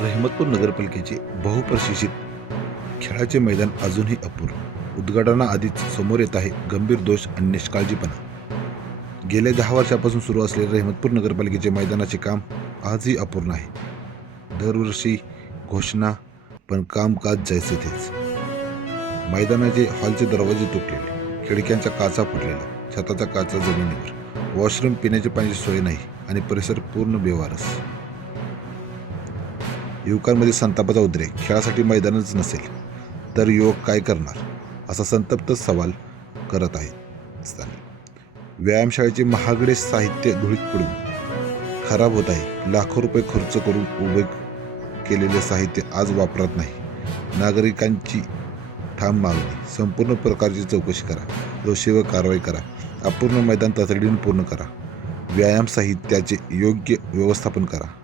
रहमतपूर नगरपालिकेचे बहुप्रशिक्षित खेळाचे मैदान अजूनही अपूर्ण. उद्घाटनाआधीच समोर येत आहे गंभीर दोष आणि निष्काळजीपणा. गेल्या दहा वर्षापासून सुरू असलेले रहमतपूर नगरपालिकेचे मैदानाचे काम आजही अपूर्ण आहे. दरवर्षी घोषणा पण कामकाज जैसे तेच मैदानाचे हॉलचे दरवाजे तुटलेले खिडक्यांच्या काचा फुटलेल्या छताचा काचा जमिनीवर. वॉशरूम पिण्याची पाण्याची सोय नाही आणि परिसर पूर्ण बेवारस. युवकांमध्ये संतापाचा उद्रेक खेळासाठी मैदानच नसेल तर युवक काय करणार? असा संतप्त सवाल करत आहेत स्थानिक. व्यायामशाळेचे महागडे साहित्य धुळीत पडून खराब होत आहे. लाखो रुपये खर्च करून उभे केलेले साहित्य आज वापरत नाही. नागरिकांची ठाम मागणी. संपूर्ण प्रकारची चौकशी करा. दोषीवर कारवाई करा. अपूर्ण मैदान तातडीने पूर्ण करा. व्यायाम साहित्याचे योग्य व्यवस्थापन करा.